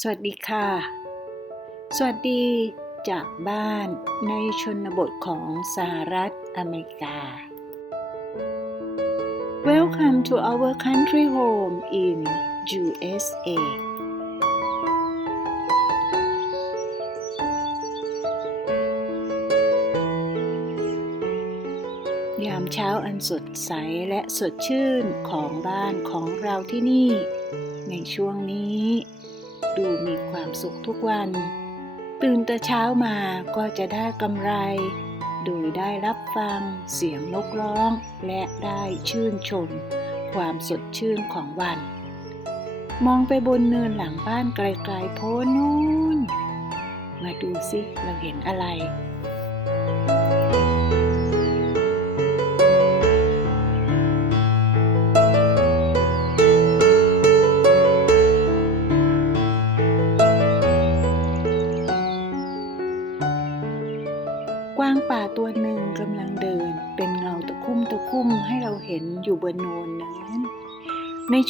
สวัสดีค่ะ สวัสดีจากบ้านในชนบทของสหรัฐอเมริกา Welcome to our country home in USA ยามเช้าอันสดใสและสดชื่นของบ้านของเราที่นี่ ในช่วงนี้ ดูมีความสุขทุกวัน ตื่นแต่เช้ามาก็จะได้กำไร โดยได้รับฟังเสียงนกร้อง และได้ชื่นชม ความสดชื่นของวัน มองไปบนเนินหลังบ้านไกลๆโพ้นนู้นมาดูสิเราเห็นอะไร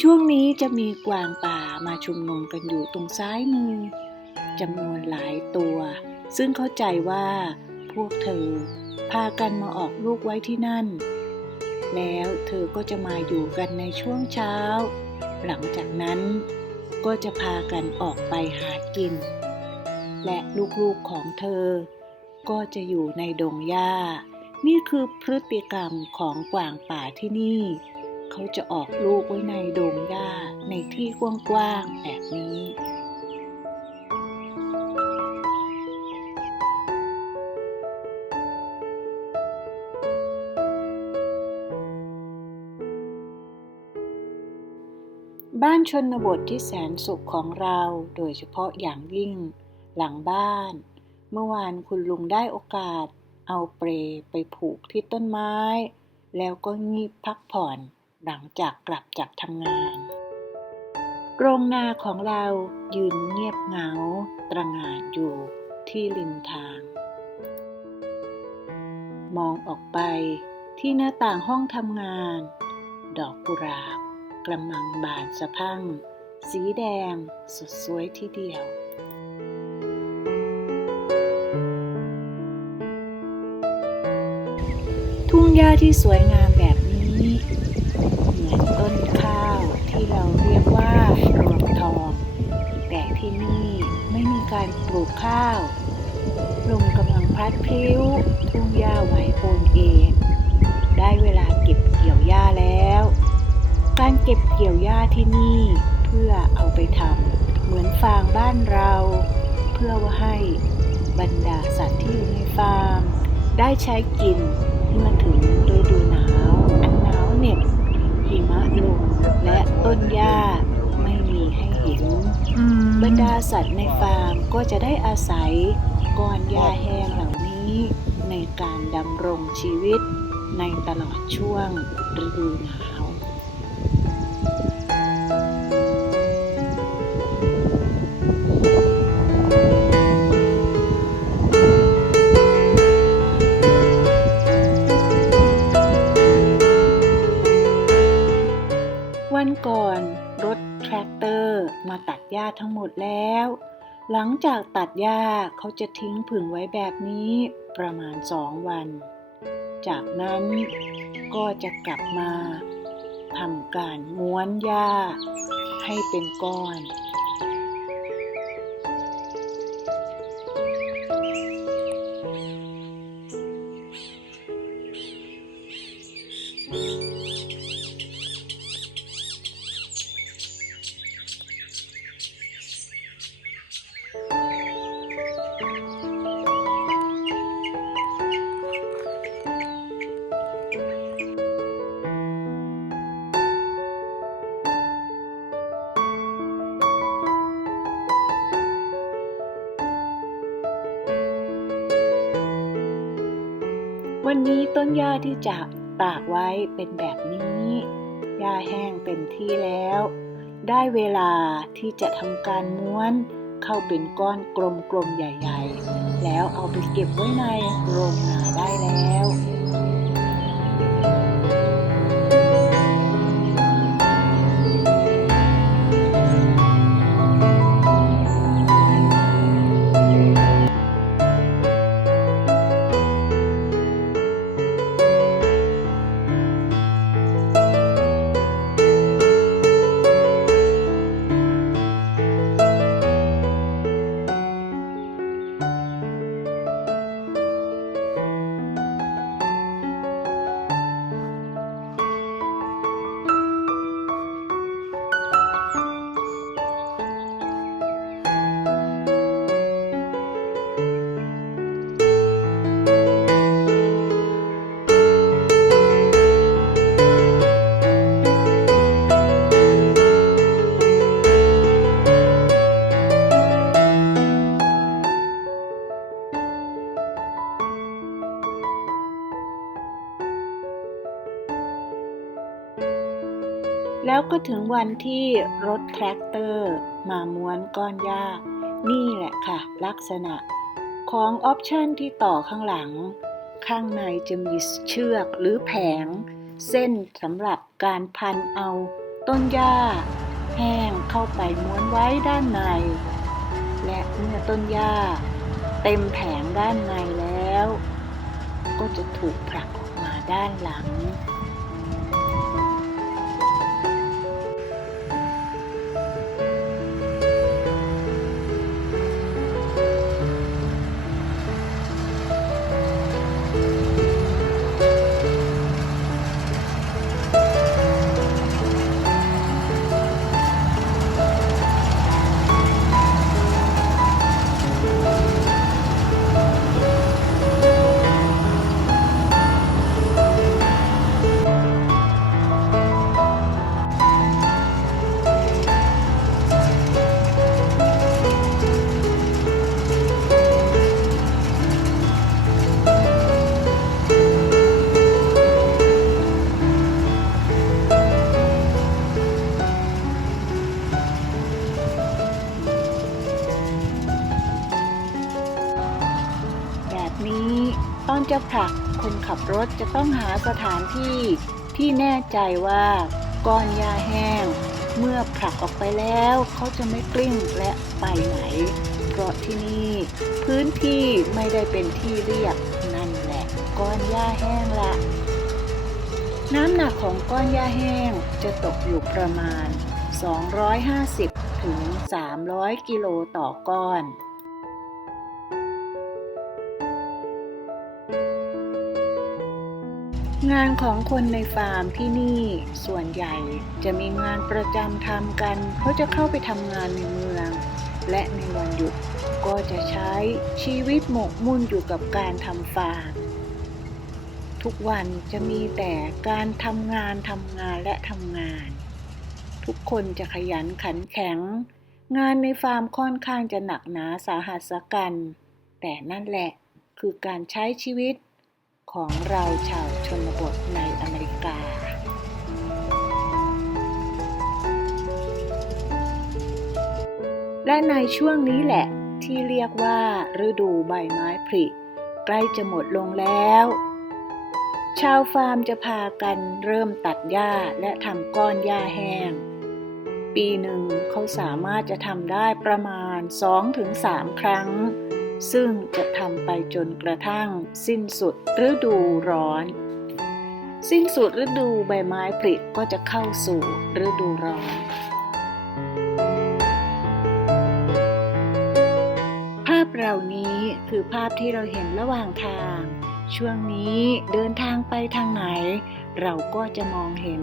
ช่วงนี้จะมีกวางป่ามาชุมนุมกันอยู่ตรงซ้ายมือจำนวนหลายตัว ซึ่งเข้าใจว่าพวกเธอพากันมาออกลูกไว้ที่นั่น แล้วเธอก็จะมาอยู่กันในช่วงเช้า หลังจากนั้นก็จะพากันออกไปหากิน และลูกๆของเธอ ก็จะอยู่ในดงหญ้า นี่คือพฤติกรรมของกวางป่าที่นี่ เขาจะออกลูกไว้ในโดงหญ้าในที่กว้างๆแบบนี้บ้านชนบทที่แสนสุขของเราโดยเฉพาะอย่างยิ่ง หลังบ้าน เมื่อวานคุณลุงได้โอกาส เอาเปรไปผูกที่ต้นไม้ แล้วก็งีบพักผ่อน หลังจากกลับจากทำงาน โรงนาของเรายืนเงียบเหงาตระหง่านอยู่ที่ริมทาง มองออกไปที่หน้าต่างห้องทำงาน ดอกกุหลาบกระมังบานสะพั่ง สีแดงสดสวยทีเดียว ทุ่งหญ้าที่สวยงาม ข้าวลมกำลังพัดพลิ้ว ทุ่งหญ้าไหวโอนเองได้เวลาเก็บเกี่ยวหญ้าแล้ว การเก็บเกี่ยวหญ้าที่นี่เพื่อเอาไปทำเหมือนฟางบ้านเรา เพื่อว่าให้บรรดาสัตว์ที่อยู่ในฟาร์ม ได้ใช้กินเมื่อถึงฤดูหนาว อันหนาวเหน็บหิมะลงและต้นหญ้า ห้เห็นบรรดาสัตว์ในฟาร์มก็จะได้อาศัยก้อนหญ้าแห้งเหล่านี้ ในการดำรงชีวิตในตลอดช่วงฤดูหนาว มาตัดหญ้าทั้งหมดแล้ว หลังจากตัดหญ้าเขาจะทิ้งผึ่งไว้แบบนี้ประมาณสองวัน จากนั้นก็จะกลับมาทำการม้วนหญ้าให้เป็นก้อน วันนี้ต้นหญ้าที่จะตากไว้เป็นแบบนี้หญ้าแห้งเต็มที่แล้ว ได้เวลาที่จะทำการม้วนเข้าเป็นก้อนกลมๆใหญ่ ๆ แล้วเอาไปเก็บไว้ในโรงงาน แล้วก็ถึงวันที่รถแทรกเตอร์ มาม้วนก้อนหญ้า นี่แหละค่ะ ลักษณะ ของออปชันที่ต่อข้างหลัง ข้างในจะมีเชือกหรือแผง เส้นสำหรับการพันเอา ต้นหญ้า แห้งเข้าไปม้วนไว้ด้านใน และเมื่อต้นหญ้า เต็มแผงด้านในแล้ว ก็จะถูกผลักออกมาด้านหลัง อนจะผลักคนขับรถจะต้องหาสถานที่ที่แน่ใจว่าก้อนหญ้าแห้ง เมื่อผลักออกไปแล้วเขาจะไม่กลิ้งและไปไหน เพราะที่นี่พื้นที่ไม่ได้เป็นที่เรียบนั่นแหละก้อนหญ้าแห้งละ น้ำหนักของก้อนหญ้าแห้งจะตกอยู่ประมาณ 250ถึง300 กิโลต่อก้อน งานของคนในฟาร์มที่นี่ส่วนใหญ่จะมีงานประจำทำกันเขาจะเข้าไปทำงานในเมือง และในวันหยุดก็จะใช้ชีวิตหมกมุ่นอยู่กับการทำฟาร์มทุกวันจะมีแต่การทำงานทำงานและทำงาน ทุกคนจะขยันขันแข็ง งานในฟาร์มค่อนข้างจะหนักหนาสาหัสกัน แต่นั่นแหละคือการใช้ชีวิต ของเราชาวชนบทในอเมริกา และในช่วงนี้แหละที่เรียกว่าฤดูใบไม้ผลิใกล้จะหมดลงแล้ว ชาวฟาร์มจะพากันเริ่มตัดหญ้าและทำก้อนหญ้าแห้ง ปีหนึ่งเขาสามารถจะทำได้ประมาณ 2-3 ครั้ง ซึ่งจะทำไปจนกระทั่งสิ้นสุดฤดูร้อน สิ้นสุดฤดูใบไม้ผลิก็จะเข้าสู่ฤดูร้อนภาพเหล่านี้คือภาพที่เราเห็นระหว่างทาง ช่วงนี้เดินทางไปทางไหน เราก็จะมองเห็น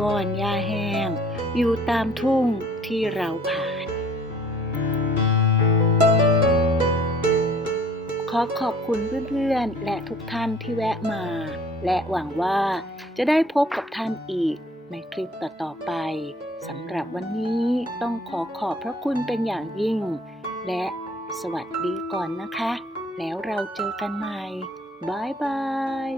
ก้อนหญ้าแห้ง อยู่ตามทุ่งที่เราผ่าน อขอบคุณเพื่อนๆ และทุกท่านที่แวะมา และหวังว่าจะได้พบกับท่านอีกในคลิปต่อๆไปสำหรับวันนี้ต้องขอขอบพระคุณเป็นอย่างยิ่ง และสวัสดีก่อนนะคะ แล้วเราเจอกันใหม่บายบาย